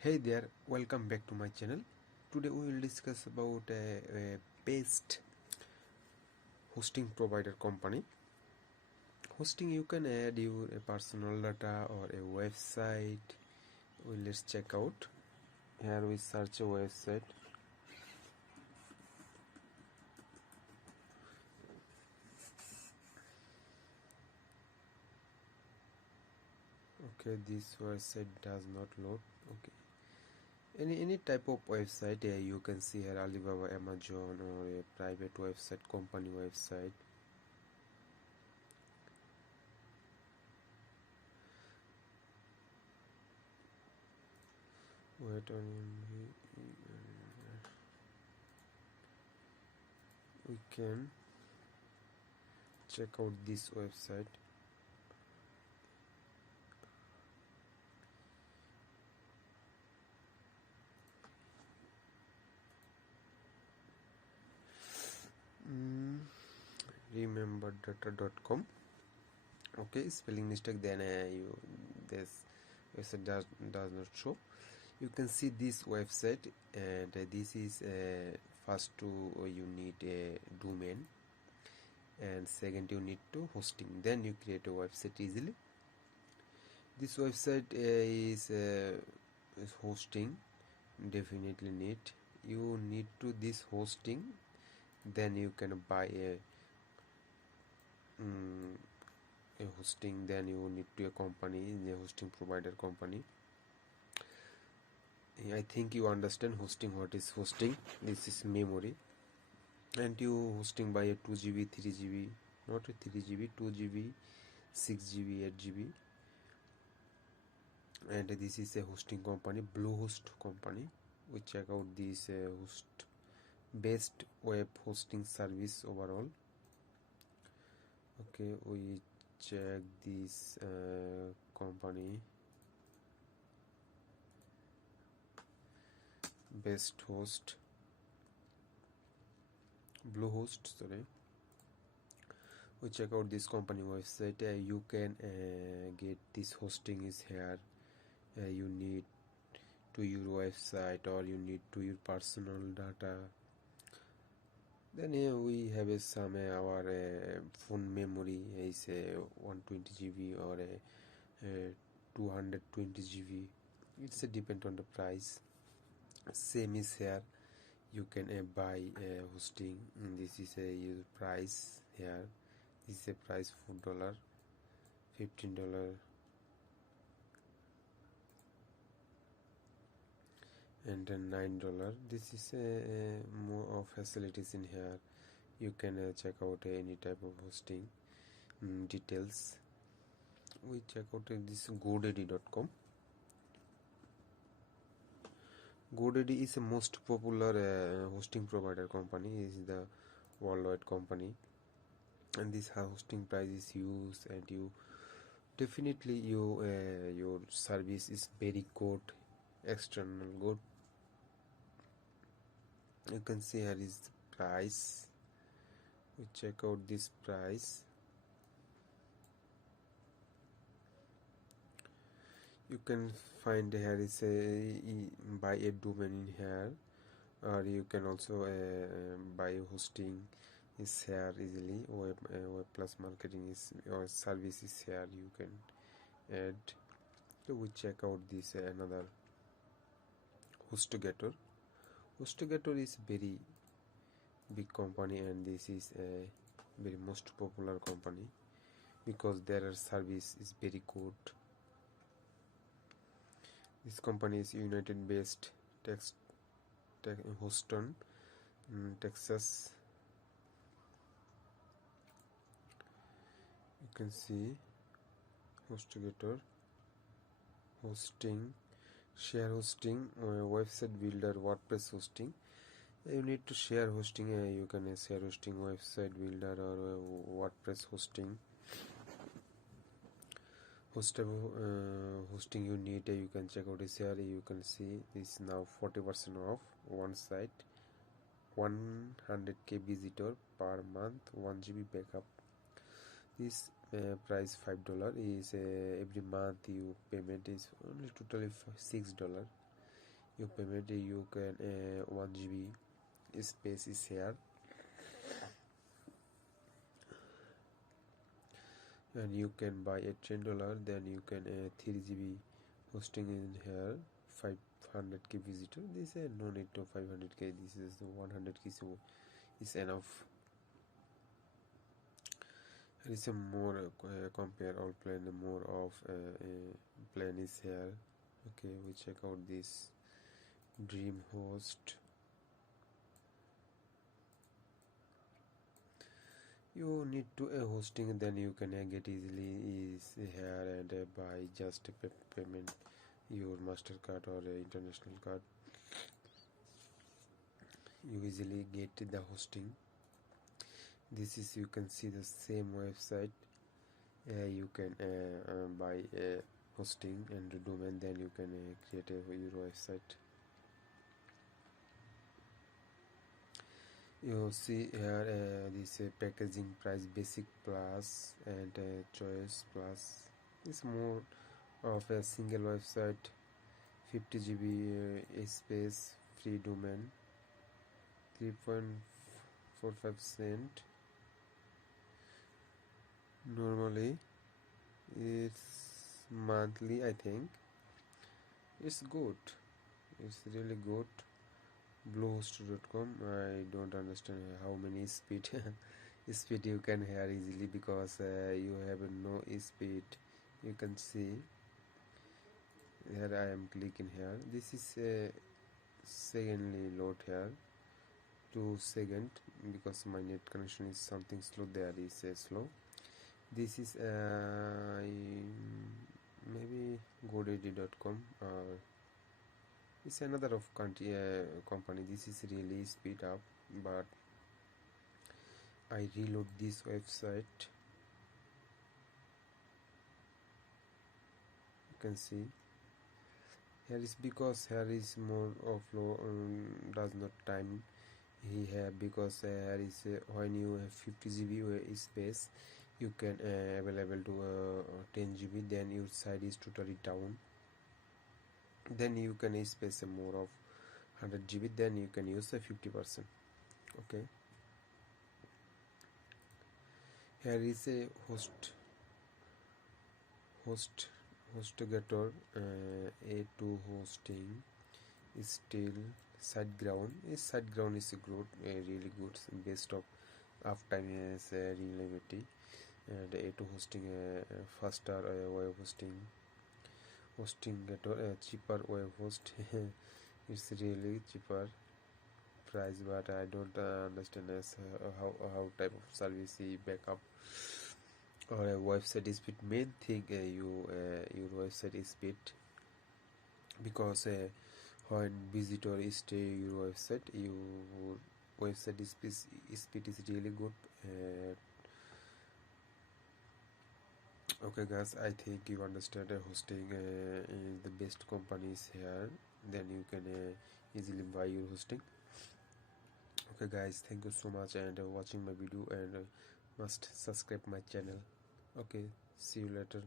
Hey there, welcome back to my channel. Today we will discuss about a best hosting provider company. Hosting, you can add your personal data or a website. Well, let's check out. Here we search a website. Okay, this website does not load. Okay, any type of website you can see here: Alibaba, Amazon, or a private website, company website. Wait on, we can check out this website. Rememberdata.com. Okay, spelling mistake, then this website does not show. You can see this website, and this is first you need a domain, and second you need to hosting, then you create a website easily. This website is hosting, definitely need. You need to this hosting, then you can buy a hosting, then you need to a company, the hosting provider company. I think you understand hosting. What is hosting? This is memory, and you hosting by a 2 GB, 3 GB, not a 3 GB, 2 GB, 6 GB, 8 GB. And this is a hosting company, Bluehost company. We check out this host best web hosting service overall. Okay, we check this company, best host, Bluehost, sorry. We check out this company website. You can get this hosting is here. You need to your website, or you need to your personal data. Then here we have some our phone memory is 120 GB or 220 GB. It's depend on the price. Same is here. You can buy hosting. This is a price here. This is a price $4, $15, and then $9. This is more of facilities in here. You can check out any type of hosting details. We check out this GoDaddy.com. GoDaddy is the most popular hosting provider company. It is the worldwide company, and this hosting price is used, and you definitely your service is very good, external good. You can see here is the price. We check out this price. You can find here is a buy a domain in here, or you can also buy hosting is here easily. Web plus marketing is or service is here. You can add. So we check out this another HostGator. HostGator is very big company, and this is a very most popular company because their service is very good. This company is United based Houston, Texas. You can see HostGator, hosting, share hosting, website builder, WordPress hosting. You need to share hosting. You can share hosting, website builder, or WordPress hosting. Hosting you need. You can check out this here. You can see this now 40% off one site, 100K visitor per month, 1 GB backup. This price $5 is every month. You payment is only totally $6. your payment, you can 1 GB space is here, and you can buy at $10, then you can 3 GB hosting in here, 500k visitor. This no need to 500k, this is the 100k, so is enough. There is a more compare all plan, more of plan is here. Okay, we check out this dream host. You need to hosting, then you can get easily is here, and by just payment your MasterCard or international card, you easily get the hosting. This is, you can see the same website. You can buy hosting and domain, then you can create your website. You see here this packaging price, basic plus and choice plus. It's more of a single website, 50 GB space, free domain, 3.45 cent. Normally it's monthly, I think. It's good, it's really good. Bluehost.com, I don't understand how many speed speed you can hear easily, because you have no speed. You can see here, I am clicking here. This is secondly load here, 2 second, because my net connection is something slow. There is slow. This is maybe GoDaddy.com, or it's another of company. This is really speed up, but I reload this website. You can see here is, because here is more of low, does not time here, because here is when you have 50 GB space, you can available to 10 GB, then your side is totally down, then you can space more of 100 GB, then you can use 50%. Okay, here is a HostGator A2 hosting is still. SiteGround is good, really good, best of uptime is reliability, and A2 hosting faster web hosting. HostGator cheaper web host. It's really cheaper price, but I don't understand as how type of service backup or a website speed. Main thing your website speed, because when visitor stay your website, your website speed is really good. Okay guys, I think you understand hosting is the best companies here, then you can easily buy your hosting. Okay guys, thank you so much, and watching my video, and must subscribe my channel. Okay, see you later.